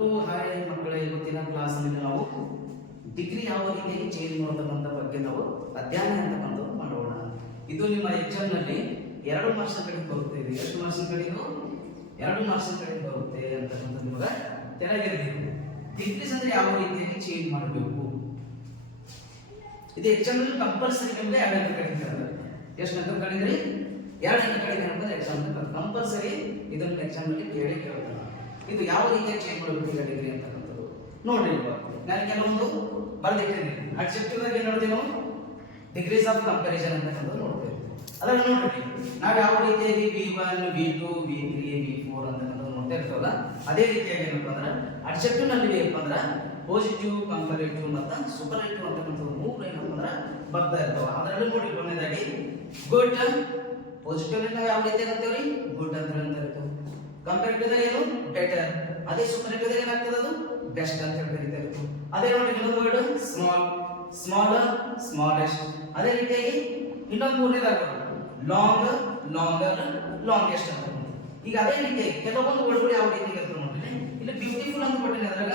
Hi ಮಕ್ಕಳೇ, ಇವತ್ತಿನ ಕ್ಲಾಸ್ನಲ್ಲಿ ನಾವು ಡಿಗ್ರಿ ಯಾವ ರೀತಿಯಾಗಿ ಚೇಂಜ್ ಮಾಡೋದಕ್ಕಂತ ಬಗ್ಗೆ ನಾವು ಅಧ್ಯಯನ ಅಂತಕ್ಕಂಥದ್ದು ಮಾಡೋಣ. ಇದು ನಿಮ್ಮ ಎಕ್ಸಾಮ್ ನಲ್ಲಿ 2 ಮಾರ್ಕ್ಸ್ ಕಡೆ ಬರುತ್ತೆ. ಇದು ಎಷ್ಟು ಮಾರ್ಕ್ಸ್ ಕಡೆಗೂ 2 ಮಾರ್ಕ್ಸ್ ಕಡೆ ಬರುತ್ತೆ ಅಂತಕ್ಕಂಥದ್ದು ನಿಮಗೆ ತಿಳಿದಿರಬೇಕು. ಡಿಗ್ರೀಸ್ ಅಂದ್ರೆ ಯಾವ ರೀತಿಯಾಗಿ ಚೇಂಜ್ ಮಾಡಬೇಕು, ಇದು ಎಕ್ಸಾಮ್ ನಲ್ಲಿ ಕಂಪಲ್ಸರಿ ನಿಮಗೆ 2 ಅಂಕ ಕಡಿತಾರೆ. ಎಷ್ಟು ಅಂಕ ಕಡಿದ್ರಿ? 2 ಅಂಕ ಕಡಿದ್ರೆ ಅಂತ ಎಕ್ಸಾಮ್ ಕಂಪಲ್ಸರಿ ಇದನ್ನ ಎಕ್ಸಾಮ್ ನಲ್ಲಿ ಕೇಳ್ತಾರೆ. ಇದು ಯಾವ ರೀತಿಯಾಗಿ ಚೇಂಜ್ ಮಾಡಬೇಕು ಡಿಗ್ರಿ ಅಂತಕ್ಕಂಥದ್ದು ನೋಡ್ರಿ. ನಾನು ಕೆಲವೊಂದು ಬರ್ದಿಟ್ಟಿದ್ದೀನಿ. ಅಡ್ಜೆಕ್ಟಿವ್ ಆಗಿ ನೋಡ್ತೀವಿ ನಾವು ಡಿಗ್ರೀಸ್ ಆಫ್ ಕಂಪ್ಯಾರಿಸನ್ ಅಂತಕ್ಕಂಥದ್ದು ನೋಡ್ತೇವೆ. ಅದನ್ನ ನೋಡ್ರಿ, ನಾವು ಯಾವ ರೀತಿಯಾಗಿ V1, V2, V3, V4 ಅಂತಕ್ಕಂಥದ್ದು ನೋಡ್ತಾ ಇರ್ತೇವಲ್ಲ, ಅದೇ ರೀತಿಯಾಗಿ ಏನಪ್ಪ ಅಂದ್ರೆ ಅಡ್ಜೆಕ್ಟಿವ್ ನಲ್ಲಿ ಏನಪ್ಪ ಅಂದ್ರೆ ಪಾಸಿಟಿವ್, ಕಂಪೇರೇಟಿವ್ ಮತ್ತು ಸೂಪರ್ಲೇಟಿವ್ ಅಂತಕ್ಕಂಥದ್ದು 3 ಏನಪ್ಪ ಅಂದ್ರೆ ಬರ್ತಾ ಇರ್ತಾವ. ಅದರಲ್ಲಿ ನೋಡಿ, ಒಂದನೇದಾಗಿ ಗುಡ್. ಪಾಸಿಟಿವ್ ನಾವು ಯಾವ ರೀತಿಯಾಗಿ ಅಂತೀವ್ರಿ? ಗುಡ್ ಅಂತ ಹೇಳ್ತಾ ಕಂಪೇರಿಟಿವ್ ಏನು? ಬೆಟರ್. ಅದೇ ಸೂಪರ್ಲೇಟಿವ್ ಏನಾಗ್ತದೆ? ಅದು ಬೆಸ್ಟ್ ಅಂತ ಹೇಳ್ತಾರೆ. ಅದೇ ನೋಡಿ ಇನ್ನೊಂದು ವರ್ಡ್ ಸ್ಮಾಲ್, ಸ್ಮಾಲರ್, ಸ್ಮಾಲೆಸ್ಟ್. ಅದೇ ರೀತಿಯಾಗಿ ಇನ್ನೊಂದು ಮೂರನೇದಾಗ ಲಾಂಗ್, ಲಾಂಗರ್, ಲಾಂಗೆಸ್ಟ್ ಅಂತ. ಈಗ ಅದೇ ರೀತಿಯಾಗಿ ಕೆಲವೊಂದು ವರ್ಡ್ಗಳು ಯಾವ ರೀತಿ ಇರ್ತವೆ ನೋಡ್ರಿ. ಇಲ್ಲಿ ಬ್ಯೂಟಿಫುಲ್ ಅಂತ ಕೊಟ್ಟಿನಿ, ಅದ್ರಾಗ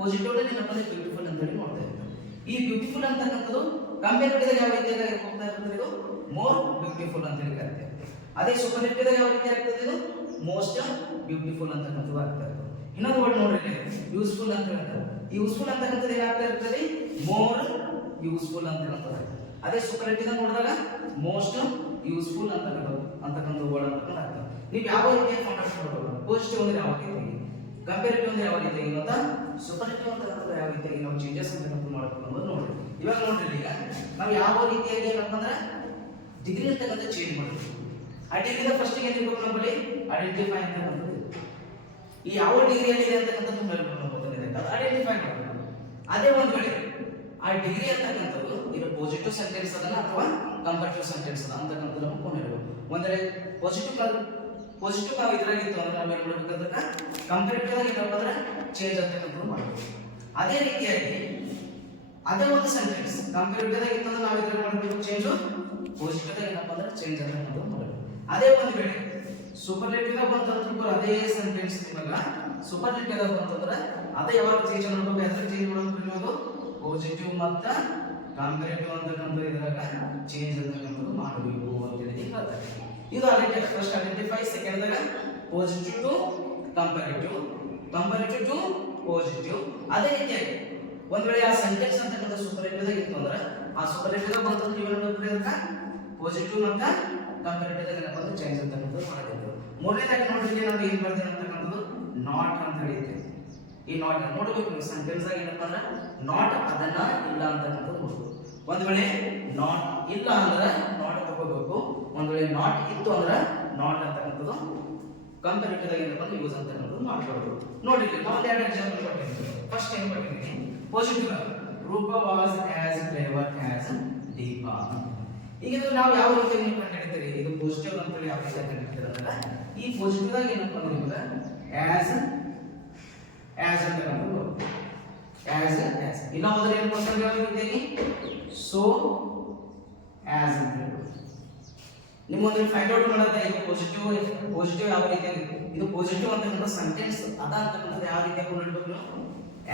ಪಾಸಿಟಿವ್ ಏನಪ್ಪಂದ್ರೆ ಬ್ಯೂಟಿಫುಲ್ ಅಂತ ಹೇಳಿ ನೋಡ್ತಾ ಇರ್ತಾರೆ. ಈ ಬ್ಯೂಟಿಫುಲ್ ಅಂತಕ್ಕಂಥದ್ದು ಕಂಪೇರಿಟಿವ್ ಯಾವ ರೀತಿಯಾಗಿ ಹೋಗ್ತಾ ಇರ್ತದೆ? ಇದು ಮೋರ್ ಬ್ಯೂಟಿಫುಲ್ ಅಂತ ಹೇಳಿ ಕರಿತೇವೆ. ಅದೇ ಸೂಪರ್ಲೇಟಿವ್ ಯಾವ ರೀತಿ ಆಗ್ತದೆ? ಇದು ಮೋಸ್ಟ್ ಬ್ಯೂಟಿಫುಲ್ ಅಂತಕ್ಕಂಥದ್ದು ಆಗ್ತಾ ಇರ್ತದೆ. ಇನ್ನೊಂದು ವರ್ಡ್ ನೋಡ್ರಿ, ಯೂಸ್ಫುಲ್ ಅಂತ ಹೇಳ್ತಾರೆ. ಈ ಯೂಸ್ಫುಲ್ ಅಂತಕ್ಕಂಥದ್ದು ಏನಾಗ್ತಾ ಇರ್ತದೆ? ಮೋರ್ ಯೂಸ್ಫುಲ್ ಅಂತ ಹೇಳ್ತಾರೆ. ಅದೇ ಸೂಪರ್ಲೇಟಿವ್ ನೋಡಿದಾಗ ಮೋಸ್ಟ್ ಯೂಸ್ಫುಲ್ ಅಂತಕ್ಕಂಥ ವರ್ಡ್ ಅಂತಕ್ಕಂಥ ಆಗ್ತದೆ. ನೀವು ಯಾವ ರೀತಿಯಾಗಿ ಕಾಂಟ್ಯಾಕ್ಟ್ ಮಾಡಬಹುದು? ಪಾಸಿಟಿವ್ ಅಂದ್ರೆ ಯಾವ ರೀತಿಯಾಗಿ, ಕಂಪೇರಿಟಿವ್ ಅಂದ್ರೆ ಯಾವ ರೀತಿಯಾಗಿ, ಮತ್ತು ಸೂಪರ್ಲೇಟಿವ್ ಅಂತಕ್ಕಂಥದ್ದು ಯಾವ ರೀತಿಯಾಗಿ ನಾವು ಚೇಂಜಸ್ ಅಂತಕ್ಕಂಥ ಮಾಡಬೇಕು ಅನ್ನೋದು ನೋಡ್ರಿ. ಇವಾಗ ನೋಡ್ರಿ, ಈಗ ನಾವು ಯಾವ ರೀತಿಯಾಗಿ ಏನಪ್ಪ ಅಂದ್ರೆ ಡಿಗ್ರಿ ಅಂತಕ್ಕಂಥ ಚೇಂಜ್ ಮಾಡಬೇಕು. ಆ ಡಿಗ್ರಿದ ಫಸ್ಟ್ ಗೆ ಏನಿರಬೇಕು ನಮ್ಮಲ್ಲಿ? ಐಡೆಂಟಿಫೈ ಅಂತಕ್ಕಂಥದ್ದು. ಈ ಯಾವ ಡಿಗ್ರಿಯಲ್ಲಿ ಇದೆ ಅಂತಕ್ಕಂಥದ್ದು ಐಡೆಂಟಿಫೈ ಮಾಡಬೇಕು. ಅದೇ ಒಂದು ವೇಳೆ ಆ ಡಿಗ್ರಿ ಅಂತಕ್ಕಂಥದ್ದು ಇದು ಪಾಸಿಟಿವ್ ಸೆಂಟೆನ್ಸ್ ಅದನ್ನ ಅಥವಾ ಕಂಪೇರಿಟಿವ್ ಸೆಂಟೆನ್ಸ್ ಅದ ಅಂತಕ್ಕಂಥದ್ದು ನಾವು ಕೊಂಡಿರಬೇಕು. ಒಂದರೆ ಪಾಸಿಟಿವ್ ನಾವು ಇದ್ರಾಗಿತ್ತು ಅಂದ್ರೆ ನಾವು ಏನು ಮಾಡಬೇಕಂದ್ರೆ ಕಂಪೇರಿಟಿವ್ ಆಗಿ ಏನಪ್ಪ ಅಂದ್ರೆ ಚೇಂಜ್ ಅಂತಕ್ಕಂಥದ್ದು ಮಾಡಬೇಕು. ಅದೇ ರೀತಿಯಾಗಿ ಅದೇ ಒಂದು ಸೆಂಟೆನ್ಸ್ ಕಂಪೇರಿಟಿವ್ ಆಗಿ ಇತ್ತು ಅಂದ್ರೆ ನಾವು ಇದ್ರಾಗ ಮಾಡಬೇಕು ಚೇಂಜ್, ಪಾಸಿಟಿವ್ ಆಗಿ ಏನಪ್ಪ ಅಂದ್ರೆ ಚೇಂಜ್ ಅಂತಕ್ಕಂಥದ್ದು ಮಾಡಬೇಕು. ಅದೇ ಒಂದು ವೇಳೆ ಸೂಪರ್ಲೇಟಿವ್ ಬಂತಂದ್ರೆ ಅದೇ ಸೆಂಟೆನ್ಸ್ ನಿಮಗೆ ಸೂಪರ್ಲೇಟಿವ್ ಬಂತಂದ್ರೆ ಅದೇ ಯಾವಾಗ ಚೇಂಜ್ ಮಾಡಬೇಕು? ಹೆಸರು ಚೇಂಜ್ ಮಾಡಬೇಕು. ಪಾಸಿಟಿವ್ ಮತ್ತು ಕಂಪೇರಿಟಿವ್ ಅಂತಕ್ಕಂಥ ಇದ್ರಾಗ ಚೇಂಜ್ ಅಂತಕ್ಕಂಥದ್ದು ಮಾಡಬೇಕು ಅಂತ ಹೇಳಿ ಹೇಳ್ತಾರೆ. ಇದು ಐಡೆಂಟಿಫೈ, ಫಸ್ಟ್ ಐಡೆಂಟಿಫೈ, ಸೆಕೆಂಡ್ದಾಗ positive to comparative, comparative to positive. ಅದೇ ರೀತಿಯಾಗಿ ಒಂದ್ ವೇಳೆ ಆ ಸೆಂಟೆನ್ಸ್ ಅಂತಕ್ಕಂಥ ಸೂಪರ್ಲೇಟಿವ್ ಇತ್ತು ಅಂದ್ರೆ ಆ ಸೂಪರ್ಲೇಟಿವ್ ಬಂತಂದ್ರೆ ನೀವು ಏನು ಪಾಸಿಟಿವ್ ಮತ್ತು ಕಂಪೇರಿಟಿವ್ ಏನಪ್ಪ ಚೇಂಜ್ ಅಂತಕ್ಕಂಥದ್ದು ಮಾಡಿದ್ರು. ಮೂರನೇದಾಗಿ ನೋಡಿದ್ರೆ ನಾವು ಏನು ಬರ್ತೀವಿ ಅಂತಕ್ಕಂಥದ್ದು ನಾಟ್ ಅಂತ ಹೇಳಿದ್ವಿ. ಈ ನಾಟ್ ನೋಡಬೇಕು ನೀವು ಸೆಂಟೆನ್ಸ್ ಆಗಿ ಏನಪ್ಪ ಅಂದ್ರೆ ನಾಟ್ ಅದನ್ನ ಇಲ್ಲ ಅಂತಕ್ಕಂಥದ್ದು ನೋಡ್ಬೋದು. ಒಂದ್ ವೇಳೆ ನಾಟ್ ಇಲ್ಲ ಅಂದ್ರೆ ನಾಟ್ ತಗೋಬೇಕು. ಒಂದ್ ವೇಳೆ ನಾಟ್ ಇತ್ತು ಅಂದ್ರೆ ನಾಟ್ ಅಂತಕ್ಕಂಥದ್ದು ಕಂಪೇರಿಟಿವ್ ಆಗಿ ಏನಪ್ಪ ಅಂದ್ರೆ ಯೂಸ್ ಅಂತಕ್ಕಂಥದ್ದು ಮಾಡ್ಬೋದು. ನೋಡಿ ನಾವು 2 ಎಕ್ಸಾಂಪಲ್ ಕೊಟ್ಟಿದ್ದೀವಿ. ಫಸ್ಟ್ ಏನು ಕೊಟ್ಟಿದ್ದೀನಿ? ಪಾಸಿಟಿವ್ ರೂಪ was as clever as Deepa. ಈಗ ಇದು ನಾವು ಯಾವ ರೀತಿ ಕಂಡುಹಿಡಿತೀರಿ? ಇದು ಪಾಸಿಟಿವ್ ಅಂತ ಹೇಳಿ ಯಾವ ರೀತಿ ಕಂಡುಹಿಡಿತೀರ ಅಂದ್ರೆ ಈ ಪಾಸಿಟಿವ್ ಆಗಿ ಏನಪ್ಪ ಅಂದ್ರೆ ನಿಮಗೆ ಆಸ್ ಅಂತ ಬಂದು ಆಸ್ ಇಲ್ಲ ಹೋದ್ರೆ ಏನಪ್ಪ ಅಂದ್ರೆ ಯಾವ ರೀತಿಯಾಗಿ ಸೋ ಆಸ್ ಅಂತ ಹೇಳ್ಬೋದು. ನಿಮ್ಮೊಂದು ಫೈಂಡ್ ಔಟ್ ಮಾಡೋದು ಇದು ಪಾಸಿಟಿವ್ ಯಾವ ರೀತಿಯಾಗಿ, ಇದು ಪಾಸಿಟಿವ್ ಅಂತಕ್ಕಂಥ ಸೆಂಟೆನ್ಸ್ ಅದ ಅಂತಕ್ಕಂಥದ್ದು ಯಾವ ರೀತಿಯಾಗಿ ಕೊಂಡ್ಬಿಡ್ಬೇಕು ನೀವು?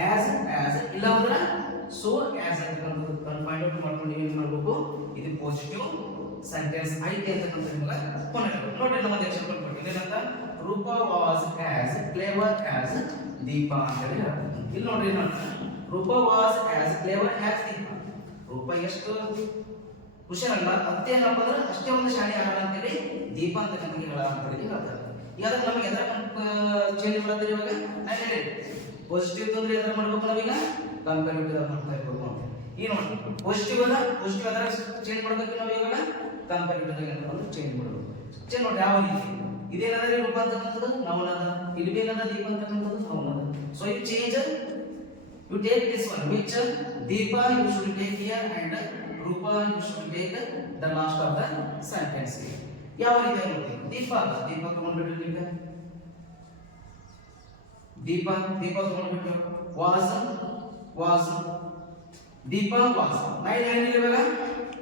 ಆಸ್ ಇಲ್ಲ ಅಂದ್ರೆ ಸೋ ಆಸ್ ಅಂತಕ್ಕಂಥದ್ದು ಫೈಂಡ್ ಔಟ್ ಮಾಡ್ಕೊಂಡು ಏನು ಮಾಡಬೇಕು? ಇದು ಪಾಸಿಟಿವ್ ಸೆಂಟೆನ್ಸ್ ಐತೆ ಅಂತಕ್ಕಂಥ ನಿಮಗೆ ಕೊಂಡ್ಬಿಡ್ಬೇಕು. ನೋಡಿ ನಮ್ಮ ಎಕ್ಸಾಂಪಲ್ ಕೊಟ್ಟಿದ್ದೀನಿ ಏನಂತ? ರೂಪ was as clever as Deepa ಅಂತ ಹೇಳಿ ಹೇಳ್ತೀನಿ. ಇಲ್ಲಿ ನೋಡ್ರಿ ನಾನು ರೂಪ was as clever as Deepa. ರೂಪ ಎಷ್ಟು ಹುಷಾರಲ್ಲ ಅಷ್ಟೇ ಏನಪ್ಪ ಅಂದ್ರೆ ಅಷ್ಟೇ ಒಂದು ಶಾಲೆ ಆಡ ಅಂತೇಳಿ ದೀಪ ಅಂತಕ್ಕಂಥ ಹೇಳ ಅಂತ ಹೇಳಿ ಹೇಳ್ತಾರೆ. ಈಗ ಅದಕ್ಕೆ ನಮಗೆ ಎದ್ರ ಚೇಂಜ್ ಮಾಡ್ತೀರಿ? ಇವಾಗ ನಾನು ಹೇಳಿ ಪಾಸಿಟಿವ್ ಅಂದ್ರೆ ಎದ್ರ ಮಾಡ್ಬೇಕು ನಾವೀಗ? ಕಂಪೇರಿಟಿವ್ ಮಾಡ್ತಾ ಇರ್ಬೇಕು ಅಂತ. ಈ ನೋಡಿ ಪಾಸಿಟಿವ್ ಅದರ ಚೇಂಜ್ ಮಾಡ್ಬೇಕು ನಾವು ಇವಾಗ ಕಂಪೇರಿಟಿವ್ ಏನಪ್ಪ ಚೇಂಜ್ ಮಾಡಬೇಕು. ಚೇಂಜ್ ನೋಡಿ ಯಾವ ರೀತಿ ಇದೇನಾದ್ರೆ ರೂಪ ಅಂತಕ್ಕಂಥದ್ದು ನೌನ್ ಅದ, ಇಲ್ಲಿ ಏನದ ದೀಪ ಅಂತಕ್ಕಂಥದ್ದು ನೌನ್ ಅದ. So you change, you take this one which Deepa you should take here and Roopa you should take the last of the sentence. ಯಾವ ರೀತಿ ಆಗುತ್ತೆ? ದೀಪ ತಗೊಂಡ್ಬಿಟ್ರಿ, ಈಗ ದೀಪ ತಗೊಂಡ್ಬಿಟ್ಟು ವಾಸ್ ದೀಪ ವಾಸ್. ನಾ ಏನಿಲ್ಲ ಇವಾಗ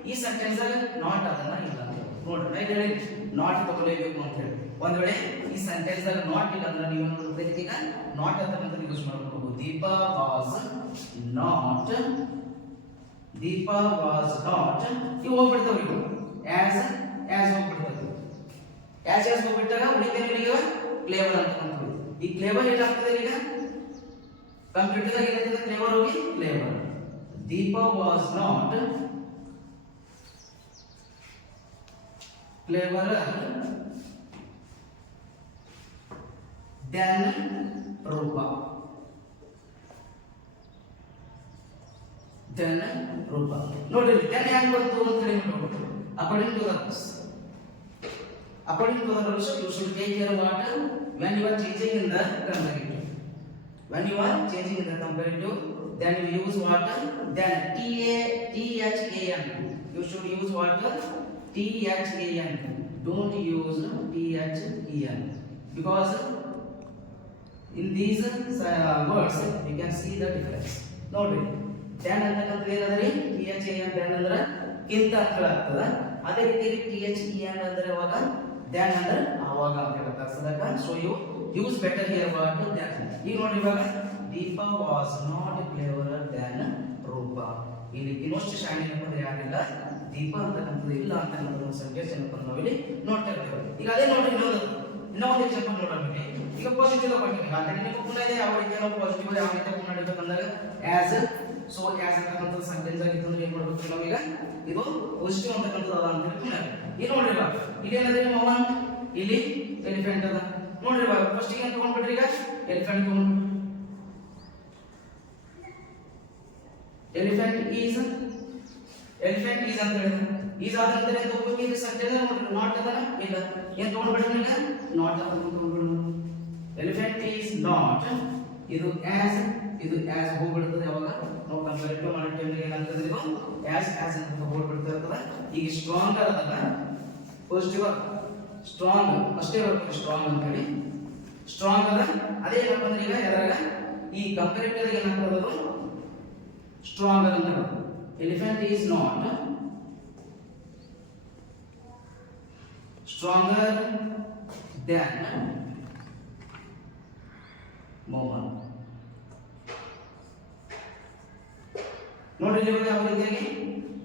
ಈ ಸೆಂಟೆನ್ಸ್ ನಾಟ್ ಅದನ್ನ ಇಲ್ಲ ನೋಡ್ರಿ ನಾ ಹೇಳಿ ನಾಟ್ ತಗೊಳ್ಳೇಬೇಕು ಅಂತ ಹೇಳಿ. ಒಂದ್ ವೇಳೆ ಈ ಸೆಂಟೆನ್ಸ್ ದಾಗ ನಾಟ್ ಇಲ್ಲ ಅಂದ್ರೆ ನೀವು ನೋಡ್ಬೇಕು ಈಗ ನಾಟ್ ಅಂತಕ್ಕಂಥದ್ದು ಯೂಸ್ ಮಾಡ್ಕೊಂಡು ದೀಪಾ ವಾಸ್ ನಾಟ್ ಇವು ಹೋಗ್ಬಿಡ್ತಾವ ಇವು ಆಸ್ ಹೋಗ್ಬಿಡ್ತದೆ. ಆಸ್ ಹೋಗ್ಬಿಟ್ಟಾಗ ಉಳಿದೇನು ಈಗ ಕ್ಲೇವರ್ ಅಂತ ಈ ಕ್ಲೇವರ್ ಏನಾಗ್ತದೆ ಈಗ ಕಂಪ್ಯೂಟರ್ ದಾಗ ಏನಾಗ್ತದೆ ಕ್ಲೇವರ್ ಹೋಗಿ clever. Deepa was not clever then Roopa. ನೋಡ್ರಿ ದೆನ್ ಹೆಂಗ್ ಬಂತು ಅಂತ ಹೇಳಿ ನೋಡ್ಬಿಟ್ಟು according to the rules. According to the rules, you should take care what when you are changing in the comparative. When you are changing in the comparative, then you use what? Then THAN. You should use what? THAN. Don't use THEN because in these words you can see the difference. Nodri. Then ಅಂತಕ್ಕಂಥದ್ದು ಏನಂದ್ರೆ THAN then ಅಂದ್ರೆ ಕಿಂತ ಅಂತ ಆಗ್ತದ. ಅದೇ ರೀತಿಯಾಗಿ THEN ಅಂದ್ರೆ ಅವಾಗ then ಅಂದ್ರೆ ಅವಾಗ ಅಂತ ಹೇಳ್ತಾರೆ. So you use better here word then. ಈಗ ನೋಡಿ ಇವಾಗ Deepa was not cleverer than Roopa. ಇಲ್ಲಿ ಇನ್ನೊಷ್ಟು ಶಾಣೆ ಏನಂದ್ರೆ ಯಾರಿಲ್ಲ ದೀಪಾ ಅಂತಕ್ಕಂಥದ್ದು ಇಲ್ಲ ಅಂತಕ್ಕಂಥದ್ದು ಸಬ್ಜೆಕ್ಟ್ ಏನಪ್ಪ ನಾವು ಇಲ್ಲಿ ನೋಡ್ತಾ ಇರ್ತೇವೆ. ಈಗ ಅದೇ ನೋಡಿ ಇನ್ನೊಂದು ಎಕ್ಸಾಂಪಲ್ ನೋಡೋಣ. ಈಗ ಪಾಸಿಟಿವ್ ಪಾಯಿಂಟ್ ಅಂದ್ರೆ ನಿಮಗೆ ಪುನಃ ಇದೆ ಯಾವ ರೀತಿ ನಾವು ಪಾಸಿಟಿವ್ ಯಾವ ರೀತಿ ಪುನಃ ಬಂದಾಗ ಆಸ್ ಸೊ ಆಸ್ ಅಂತಕ್ಕಂಥದ್ದು ಸೆಂಟೆನ್ಸ್ ಆಗಿತ್ತು ಅಂದ್ರೆ ಏನು ಮಾಡಬೇಕು ನಾವು ಈಗ ಇದು ಪಾಸಿಟಿವ್ ಅಂತಕ್ಕಂಥದ್ದು ಅದ ಅಂತ ಹೇಳಿ ಪುನಃ ಈಗ ನೋಡ್ರಿ ಇವಾಗ ಇದೇನಂದ್ರೆ ನಿಮ್ಮ ಅವನ್ ಇಲ್ಲಿ ಎಲಿಫೆಂಟ್ ಅದ ನೋಡ್ರಿ ಇವಾಗ ಫಸ್ಟ್ ಗೆ ತಗೊಂಡ್ಬಿಡ್ರಿ ಈಗ ಎಲಿಫೆಂಟ್ ತಗೊಂಡು ಎಲಿಫೆಂಟ್ ಈಸ್ ಅಂತ ಹೇಳಿದ್ರೆ ಈಸ್ ಆದ ನಂತರ ಏನು ತಗೋಬೇಕು ಇದು ಸೆಂಟೆನ್ಸ್ ನೋಡ್ರಿ ನಾಟ್ ಅದನ ಇಲ್ಲ ಏನು ತಗೊಂಡ್ಬಿಡ್ರಿ ಈಗ ನಾಟ್ ಅಂತ ತಗೊಂಡ್ಬಿಡೋಣ. ಎಲಿಫೆಂಟ್ ಈಸ್ ನಾಟ್ ಇದು ಆಸ್ ಹೋಗ್ಬಿಡ್ತದೆ. ಯಾವಾಗ ನಾವು ಕಂಪೇರಿಟಿವ್ ಮಾಡೋ ಟೈಮ್ಗೆ ಏನಾಗ್ತದೆ ಇದು ಆಸ್ ಅಂತ ಹೋಗ್ಬಿಡ್ತಾ ಇರ್ತದೆ. ಈಗ ಸ್ಟ್ರಾಂಗ್ ಅದಲ್ಲ ಪಾಸಿಟಿವ್ ಸ್ಟ್ರಾಂಗ್ ಅಷ್ಟೇ ಬರ್ತದೆ ಸ್ಟ್ರಾಂಗ್ ಅಂತ ಹೇಳಿ ಸ್ಟ್ರಾಂಗ್ ಅದ. ಅದೇ ಏನಪ್ಪ ಅಂದ್ರೆ ಈಗ ಯಾರಾಗ ಈ ಕಂಪೇರಿಟಿವ್ ಏನಾಗ್ತದೆ ಅದು ಸ್ಟ್ರಾಂಗ್ ಅಂತ. Elephant is not stronger then Mohan. ನೋಡ್ರಿ ಇವಾಗ ಯಾವ ರೀತಿಯಾಗಿ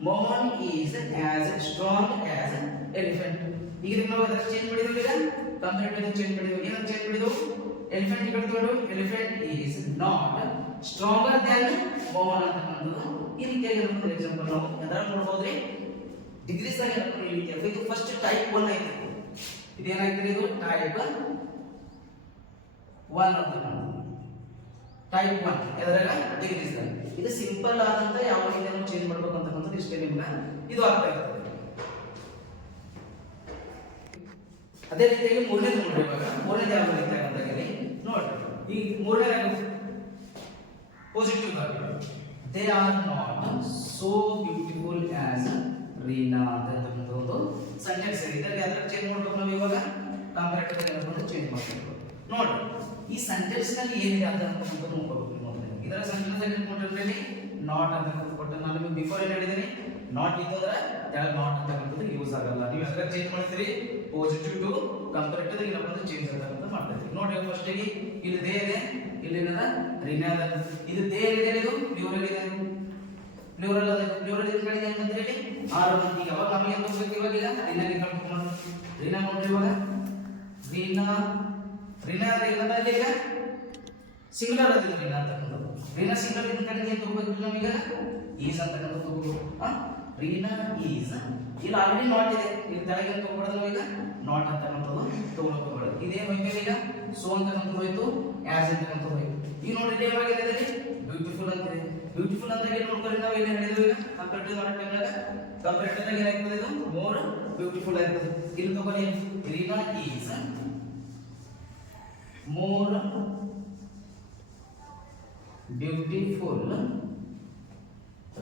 Mohan is as strong as elephant. ಈಗ ನಾವು ಅದನ್ನ ಚೇಂಜ್ ಮಾಡಿದ್ವಿ ಈಗ ಕಂಪೇರಿಟಿವ್ ಚೇಂಜ್ ಮಾಡಿದ್ವಿ. ಏನಂತ ಚೇಂಜ್ ಮಾಡಿದ್ವಿ ಎಲಿಫೆಂಟ್ ಕಟ್ಕೊಂಡು elephant is not stronger then Mohan ಅಂತಕ್ಕಂಥದ್ದು ಈ ರೀತಿಯಾಗಿ ಒಂದು ಎಕ್ಸಾಂಪಲ್ ನಾವು ಅದರ ನೋಡಬಹುದ್ರಿ. ಡಿಗ್ರೀಸ್ ಆಗಿ ಈ ರೀತಿ ಇದು ಫಸ್ಟ್ ಟೈಪ್ 1 ಐತಿ. ಇದೇನಾಯ್ತು ಇದು ಟೈಪ್ 1 ಅಂತಕ್ಕಂಥದ್ದು ಟೈಪ್ 1 ಎದರಾಗ ಡಿಗ್ರೀಸ್ ದಾಗ. ಇದು ಸಿಂಪಲ್ ಆದಂತ ಯಾವ ರೀತಿ ನಾವು ಚೇಂಜ್ ಮಾಡಬೇಕು ಅಂತಕ್ಕಂಥದ್ದು ಇಷ್ಟೇ ನಿಮ್ಗೆ ಇದು ಅರ್ಥ ಆಗ್ತದೆ. ಅದೇ ರೀತಿಯಾಗಿ ಮೂರನೇದು ನೋಡ್ರಿ. ಇವಾಗ ಮೂರನೇದು ಯಾವ ರೀತಿ ಆಗಂತಾಗಿದೆ ನೋಡ್ರಿ. ಈ ಮೂರನೇ ಪಾಸಿಟಿವ್ ಆಗಿ they are not so beautiful as Reena ಅಂತಕ್ಕಂಥ ಒಂದು ಸೆಂಟೆನ್ಸ್ ಇದೆ. ಇದರಲ್ಲಿ ಅದರ ಚೇಂಜ್ ಮಾಡ್ಬೇಕು ನಾವು ಇವಾಗ ಕಂಪೇರಿಟಿವ್ ಏನಂತ ಚೇಂಜ್ ಮಾಡಬೇಕು. ನೋಡ್ರಿ ಈ ಸೆಂಟೆನ್ಸ್ ನಲ್ಲಿ ಏನಿದೆ ಅಂತಕ್ಕಂಥದ್ದು ನೋಡ್ಬೇಕು. ಇದರ ಸೆಂಟೆನ್ಸ್ ಅಲ್ಲಿ ನೋಡಿದ್ರೆ ನಾಟ್ ಅಂತಕ್ಕಂಥ ಕೊಟ್ಟು ನಾನು ನಿಮಗೆ ಬಿಫೋರ್ ಏನು ಹೇಳಿದ್ದೀನಿ ನಾಟ್ ಇತ್ತಂದ್ರೆ ನಾಟ್ ಅಂತಕ್ಕಂಥದ್ದು ಯೂಸ್ ಆಗಲ್ಲ. ನೀವು ಅದರ ಚೇಂಜ್ ಮಾಡ್ತೀರಿ ಪಾಸಿಟಿವ್ ಟು ಕಂಪೇರಿಟಿವ್ ಏನಪ್ಪ ಚೇಂಜ್ ಅಂತಕ್ಕಂಥ ಮಾಡ್ತೀರಿ. ನೋಡಿ ಫಸ್ಟ್ ಗೆ ಇಲ್ಲಿ ದೇ ಇದೆ ಇಲ್ಲಿ ಏನದ ರೀನಾ ಅದ. ಇದು ದೇ ಇದೆ ಇದು ಪ್ಲೂರಲ್ ಇದೆ ಪ್ಲೂರಲ್ ಅದ. ಪ್ಲೂರಲ್ ಇನ್ ಕಡೆ ಏನು ಅಂತ ಹೇಳಿ 6 ಮಂದಿ. ಅವಾಗ ನಮಗೆ ಏನು ತಗೋಬೇಕು ಇವಾಗ ಈಗ ರೀನಾಗೆ ಕಳ್ಕೊಂಡು ರೀನಾ ನೋಡ್ರಿ ಇವಾಗ ರೀನಾ ಏನದ ಇಲ್ಲಿ ಈಗ ಸಿಂಗುಲರ್ ಅದ ರೀನಾ ಅಂತಕ್ಕಂಥದ್ದು. ರೀನಾ ಸಿಂಗುಲರ್ ಇನ್ ಕಡೆ ಏನು ತಗೋಬೇಕು ನಾವೀಗ ಈಸ್ ಅಂತಕ್ಕಂಥದ್ದು ತಗೋಬೇಕು. ರೀನಾ ಈಸ್ ಇಲ್ಲಿ ಆಲ್ರೆಡಿ ನಾಟ್ ಇದೆ. ಇಲ್ಲಿ ಕೆಳಗೆ ಏನು ತಗೋಬಾರ್ದು ನಾವೀಗ ನಾಟ್ ಅಂತಕ್ಕಂಥದ್ದು ತಗೊಳ್ಕೋಬಾರ್ದು. ಇದೇನು ಹೋಯ್ತು ಈಗ ಸೋ ಅಂತಕ್ಕಂಥದ್ದು ಹೋಯ್ತು ಆಸ್ ಅಂತಕ್ಕಂಥದ್ದು ಹೋಯ್ತು. ಈಗ ನೋಡಿ ಇಲ್ಲಿ ಯಾವಾಗ ಏನಿದೆ ಬ್ಯೂಟಿಫುಲ್ ಅಂತ ಇದೆ. ಬ್ಯೂಟಿಫುಲ್ ಅಂತ ಏನು ನೋಡ್ಕೊಳ್ಳಿ ನಾವು ಏನು ಹೇಳಿದ್ವಿ ಈಗ ಕಂಪೇರಿಟಿವ್ ಮಾಡೋ ಟೈಮ್ನಾಗ ಕಂಪೇರಿಟಿವ್ ಆಗಿ ಏನಾಗ್ತದೆ ಇದು ಮೋರ್ ಬ್ಯೂಟಿಫುಲ್ ಆಗ್ತದೆ. ಇಲ್ಲಿ ತಗೊಳ್ಳಿ Reena is more beautiful.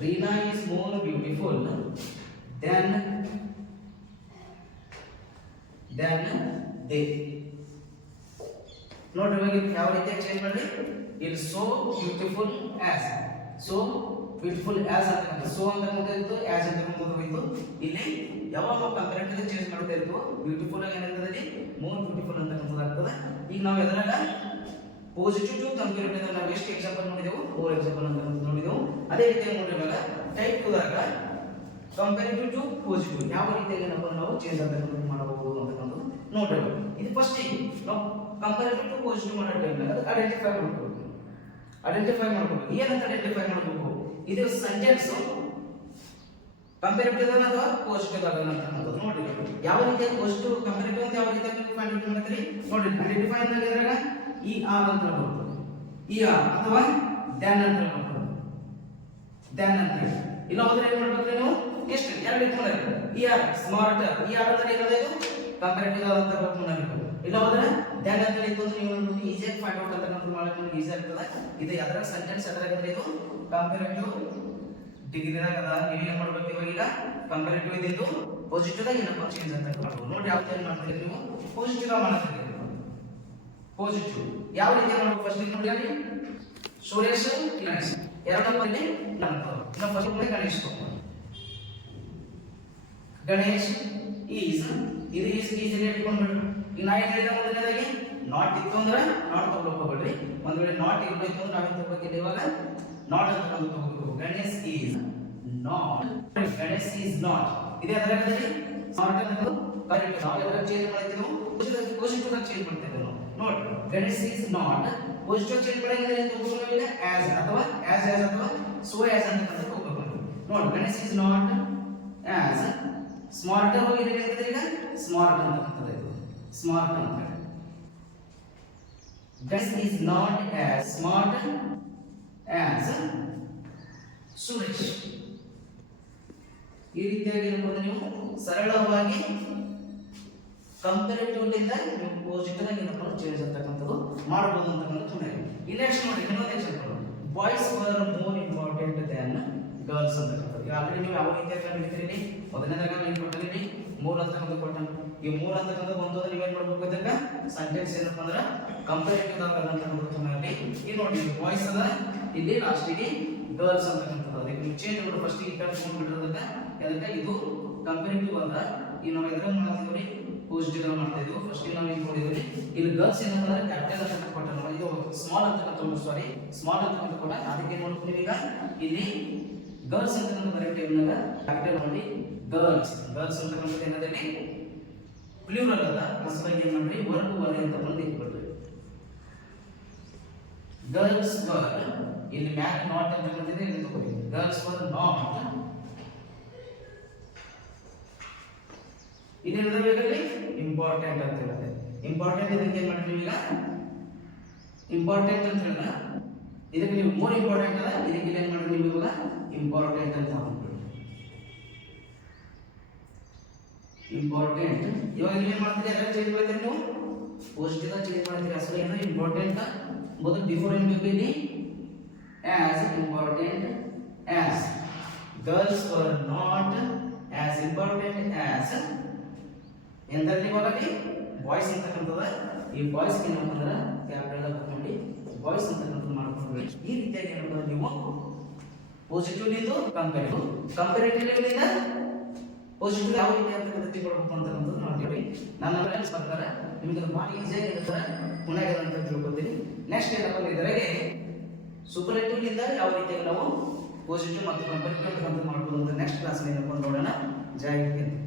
Reena is more beautiful than they. ನೋಡ್ರಿ ಇವಾಗ ಯಾವ ರೀತಿ ಚೇಂಜ್ ಮಾಡ್ರಿ ಇಲ್ಲಿ so beautiful as. So beautiful as ಅಂತ ಸೋ ಅಂತ ಇತ್ತು ಆಸ್ ಅಂತ ಹೋಯಿತು. ಇಲ್ಲಿ ಯಾವಾಗ ಕಂಪೇರಿಟಿವ್ ಚೇಂಜ್ ಮಾಡ್ತಾ ಇತ್ತು ಬ್ಯೂಟಿಫುಲ್ ಆಗಿ ಏನಾಗ್ತದೆ ಮೋರ್ ಬ್ಯೂಟಿಫುಲ್ ಅಂತ ಆಗ್ತದೆ. ಈಗ ನಾವು ಎದ್ರಾಗ ಪಾಸಿಟಿವ್ ಟು ಕಂಪೇರಿಟಿವ್ ನಾವು ಎಷ್ಟು ಎಕ್ಸಾಂಪಲ್ ನೋಡಿದೆವು 4 ಎಕ್ಸಾಂಪಲ್ ಅಂತ ನೋಡಿದೆವು. ಅದೇ ರೀತಿ ನೋಡಿದಾಗ ಟೈಪ್ 2 ದಾಗ ಕಂಪೇರಿಟಿವ್ ಟು ಪಾಸಿಟಿವ್ ಯಾವ ರೀತಿಯಾಗಿ ನಾವು ಚೇಂಜ್ ಅಂತ ಮಾಡಬಹುದು ಅಂತಕ್ಕಂಥದ್ದು ನೋಡೋಣ. ಇದು ಫಸ್ಟ್ ನಾವು ಕಂಪೇರಿಟಿವ್ ಟು ಪಾಸಿಟಿವ್ ಮಾಡೋ ಟೈಮ್ನಾಗ ಐಡೆಂಟಿಫೈ ಮಾಡ್ಬೇಕು. ಏನಂತ ಐಡೆಂಟಿಫೈ ಮಾಡಬೇಕು? ಇದು ಸೆಂಟೆನ್ಸ್ ಕಂಪೇರಿಟಿವ್ ಅದ ಅಥವಾ ಪಾಸಿಟಿವ್ ಅದ ಅಂತಕ್ಕಂಥದ್ದು ನೋಡಿ. ಯಾವ ರೀತಿಯಾಗಿ ಪಾಸಿಟಿವ್ ಕಂಪೇರಿಟಿವ್ ಅಂತ ಯಾವ ರೀತಿಯಾಗಿ ನೀವು ಫೈಂಡ್ ಔಟ್ ಮಾಡ್ತೀರಿ ನೋಡಿ. ಐಡೆಂಟಿಫೈ ಅಂದಾಗ ಈ ಆರ್ ಅಂತ ಬರ್ತದೆ, ಈ ಆರ್ ಅಥವಾ ದ್ಯಾನ್ ಅಂತ ಬರ್ತದೆ, ದ್ಯಾನ್ ಅಂತ ಹೇಳಿ. ಇಲ್ಲ ಹೋದ್ರೆ ಏನು ಮಾಡ್ಬೇಕು ನೀವು ಎಷ್ಟು ಎರಡು ಇಟ್ಕೊಂಡ್ರೆ ಈ ಆರ್ ಸ್ಮಾರ್ಟ್ ಈ ಆರ್ ಅಂದ್ರೆ ಏನದ ಇದು ಕಂಪೇರಿಟಿವ್ ಅಂತ ಬರ್ಕೊಂಡು ಇಲ್ಲ ಹೋದ್ರೆ ದ್ಯಾನ್ ಅಂತ ಇಟ್ಕೊಂಡು ನೀವು ಈಸಿಯಾಗಿ ಫೈಂಡ್ ಔಟ್ ಅಂತ ಮಾಡಕ್ಕೆ ಈಸಿ ಆಗ್ತದೆ. ಇದು ಅದರ ಸೆಂಟೆನ್ಸ್ ಅದರಾಗ ಇದು ಕಂಪೇರಿಟಿವ್ ಡಿಗ್ರಿದಾಗ ಅದ. ನೀವು ಏನು ಮಾಡ್ಬೇಕು ಇವಾಗ ಈಗ ಕಂಪೇರಿಟಿವ್ ಇದ್ದು ಪಾಸಿಟಿವ್ ದಾಗ ಏನಪ್ಪ ಚೇಂಜ್ ಅಂತ ಮಾಡ್ಬೋದು ನೋಡಿ. ಯಾವ ಚೇಂಜ್ ಮಾಡ್ತೀರಿ ನೀವು ಪಾಸಿಟಿವ್ ಮಾಡ್ತೀರಿ. ಪಾಸಿಟಿವ್ ಯಾವ ರೀತಿ ಮಾಡಬೇಕು ಫಸ್ಟ್ ನೋಡಿ. ಅಲ್ಲಿ ಸುರೇಶ್ ಗಣೇಶ್ ಎರಡನೇ ನಾವು ಫಸ್ಟ್ ಗಣೇಶ್ ಗಣೇಶ್ ಈಸ್ ಇದು ಈಸ್ ಇಟ್ಕೊಂಡ್ಬಿಡ್ರಿ. ಈಗ ನಾ ಏನು ಹೇಳಿದ ಮೊದಲನೇದಾಗಿ ನಾಟ್ ಇತ್ತು ಅಂದ್ರೆ ನಾಟ್ ತಗೊಳ್ಳೋಕೆ ಹೋಗ್ಬೇಡ್ರಿ. ಒಂದ್ ವೇಳೆ ನಾಟ್ ಇತ್ತು ಅಂದ್ರೆ ನಾವೇನು ತಗೋಬೇಕಿಲ್ಲ ಇವಾಗ ನಾಟ್ ಅಂತ ತಗೋಬೇಕು. Ganesh is not, Ganesh is not ಇದೆ ಅದರಲ್ಲಿ ನಾಟ್ ಅನ್ನೋದು ಕರೆಕ್ಟ್. ನಾವು ಯಾವಾಗ ಚೇಂಜ್ ಮಾಡ್ತೀವಿ ಪಾಸಿಟಿವ್ ಆಗಿ ಚೇಂಜ್ ಮಾಡ್ತೀವಿ ನಾವು ನೋಡಿ. Ganesh is not positive change ಮಾಡಿದ್ರೆ ಏನು ತಗೋಬೇಕು ಆಸ್ ಅಥವಾ ಆಸ್ ಅಥವಾ ಸೋ ಆಸ್ ಅಂತ ತಗೋಬೇಕು ನೋಡಿ. Ganesh is not as smart ಹೋಗಿ ಏನಿರ್ತದೆ ಈಗ ಸ್ಮಾರ್ಟ್ ಅಂತ ಬರ್ತದೆ. ಇದು ಸ್ಮಾರ್ಟ್ ಅಂತ ಹೇಳಿ Ganesh is not as smart as Suresh. ಈ ರೀತಿಯಾಗಿ ಏನಂದ್ರೆ ನೀವು ಸರಳವಾಗಿ ಕಂಪೇರಿಟಿವ್ ಲಿಂದ ನೀವು ಪಾಸಿಟಿವ್ ಆಗಿ ಏನಪ್ಪ ಚೇಂಜ್ ಅಂತಕ್ಕಂಥದ್ದು ಮಾಡಬಹುದು ಅಂತಕ್ಕಂಥದ್ದು. ಇಲ್ಲಿ ನೆಕ್ಸ್ಟ್ ನೋಡಿ ಇನ್ನೊಂದು example boys var more important than girls ಅಂತಕ್ಕಂಥದ್ದು. ಆಲ್ರೆಡಿ ನೀವು ಯಾವ ರೀತಿಯಾಗಿ ಹಿಡಿತೀರಿ ಮೊದಲನೇದಾಗ ಏನು ಕೊಟ್ಟಿರಿ 3 ಅಂತಕ್ಕಂಥ ಕೊಟ್ಟಾನ. ಈ 3 ಅಂತಕ್ಕಂಥ ಬಂದು ನೀವೇನು ಮಾಡ್ಬೇಕು ಅದಕ್ಕೆ ಸೆಂಟೆನ್ಸ್ ಏನಪ್ಪ ಅಂದ್ರೆ ಕಂಪೇರಿಟಿವ್ ಆಗ ಅಂತಕ್ಕಂಥದ್ದು. ಈಗ ನೋಡಿ ಬಾಯ್ಸ್ ಅದ ಇಲ್ಲಿ ಲಾಸ್ಟಿಗೆ ಗರ್ಲ್ಸ್ ಅಂತಕ್ಕಂಥದ್ದು. ಅದಕ್ಕೆ ನೀವು ಚೇಂಜ್ ಮಾಡಿ ಫಸ್ಟ್ ಈ ಟರ್ಮ್ ತೊಗೊಂಡ್ಬಿಟ್ಟಿರೋದಕ್ಕೆ ಅದಕ್ಕೆ ಇದು ಕಂಪೇರಿಟಿವ್ ಅಲ್ಲ. ಈಗ ನಾವು ಎದ್ರ ಮಾಡ್ತೀವಿ ಪಾಸಿಟಿವ್ ಆಗಿ ಮಾಡ್ತಾ ಇದೀವಿ. ಫಸ್ಟ್ ನಾವು ಏನು ನೋಡಿದ್ವಿ ಇಲ್ಲಿ ಗರ್ಲ್ಸ್ ಏನಪ್ಪ ಅಂದ್ರೆ ಕ್ಯಾಪಿಟಲ್ ಅಂತ ಕೊಟ್ಟಾನ, ಇದು ಸ್ಮಾಲ್ ಅಂತಕ್ಕಂಥ ಸಾರಿ ಸ್ಮಾಲ್ ಅಂತಕ್ಕಂಥ ಕೊಟ್ಟ. ಅದಕ್ಕೆ ಏನು ಮಾಡ್ತೀವಿ ಈಗ ಇಲ್ಲಿ ಗರ್ಲ್ಸ್ ಅಂತಕ್ಕಂಥ ಬರೋ ಟೈಮ್ನಾಗ ಕ್ಯಾಪಿಟಲ್ ಮಾಡಿ ಗರ್ಲ್ಸ್ ಗರ್ಲ್ಸ್ ಅಂತಕ್ಕಂಥದ್ದು ಏನದಲ್ಲಿ ಪ್ಲೂರಲ್ ಅದ. ಹೊಸದಾಗಿ ಏನು ಮಾಡ್ರಿ ವರ್ಕ್ ವರ್ ಅಂತ ಬಂದು ಇಟ್ಬಿಡ್ರಿ. ಗರ್ಲ್ಸ್ ವರ್ ಇಲ್ಲಿ ಮ್ಯಾಕ್ ನಾಟ್ ಅಂತಕ್ಕಂಥದ್ದು ಇಲ್ಲಿ ತಗೋರಿ. ಗರ್ಲ್ಸ್ ವರ್ ನಾಟ್ ಇನ್ನೇನದ ಬೇಕಲ್ಲಿ ಇಂಪಾರ್ಟೆಂಟ್ ಅಂತ ಹೇಳುತ್ತೆ. ಇಂಪಾರ್ಟೆಂಟ್ ಇದಕ್ಕೆ ಏನು ಮಾಡ್ತೀವಿ ಈಗ ಇಂಪಾರ್ಟೆಂಟ್ ಅಂತ ಹೇಳಿದ್ರೆ ಇದಕ್ಕೆ ನೀವು ಮೋರ್ ಇಂಪಾರ್ಟೆಂಟ್ ಅದ. ಇದಕ್ಕೆ ಏನು ಮಾಡ್ರಿ ನೀವು ಇವಾಗ ಇಂಪಾರ್ಟೆಂಟ್ ಅಂತ ಹಾಕ್ಬಿಡಿ. ಇಂಪಾರ್ಟೆಂಟ್ ಇವಾಗ ನೀವು ಏನು ಮಾಡ್ತೀರಿ ಎಲ್ಲ ಚೇಂಜ್ ಮಾಡ್ತೀರಿ ನೀವು ಪಾಸಿಟಿವ್ ಆಗಿ ಚೇಂಜ್ ಮಾಡ್ತೀರಿ. ಅಸಲು ಏನು ಇಂಪಾರ್ಟೆಂಟ್ ಮೊದಲು ಬಿಫೋರ್ ಏನು ಬೇಕು ಇಲ್ಲಿ as important as. Girls were not as important as ಎಂತಲ್ಲಿ ಬರಲಿ ಬಾಯ್ಸ್ ಅಂತಕ್ಕಂಥದ್ದು. ಈ ಬಾಯ್ಸ್ ಏನಪ್ಪ ಅಂದ್ರೆ ಕ್ಯಾಪಿಟಲ್ ಹಾಕೊಂಡು ಬಾಯ್ಸ್ ಅಂತಕ್ಕಂಥದ್ದು ಮಾಡ್ಕೊಂಡ್ರಿ. ಈ ರೀತಿಯಾಗಿ ಏನಪ್ಪ ನೀವು ಪಾಸಿಟಿವ್ ನಿಂದು ಕಂಪೇರಿಟಿವ್ ನಿಂದ ಪಾಸಿಟಿವ್ ಯಾವ ರೀತಿ ಅಂತ ಕೊಡಬೇಕು ಅಂತಕ್ಕಂಥದ್ದು ನೋಡ್ತೀವಿ. ನನ್ನ ಫ್ರೆಂಡ್ಸ್ ಬರ್ತಾರೆ ನಿಮಗೆ ಭಾಳ ಈಸಿಯಾಗಿ ಇರ್ತಾರೆ ಪುಣ್ಯಾಗ ಅಂತ ತಿಳ್ಕೊತೀನಿ. ನೆಕ್ಸ್ಟ್ ಏನಪ್ಪ ಇದರಾಗೆ ಸೂಪರ್ಲೇಟಿವ್ ನಿಂದ ಯಾವ ರೀತಿಯಾಗಿ ನಾವು ಪಾಸಿಟಿವ್ ಮತ್ತು ಕಂಪೇರಿಟಿವ್ ಅಂತಕ್ಕಂಥದ್ದು ಮಾಡ್ಬೋದು ಅಂತ ನೆಕ್ಸ್ಟ್ ಕ್ಲಾಸ್ ಏನಪ್ಪ ನೋಡೋಣ. ಜೈ ಹಿಂದ್.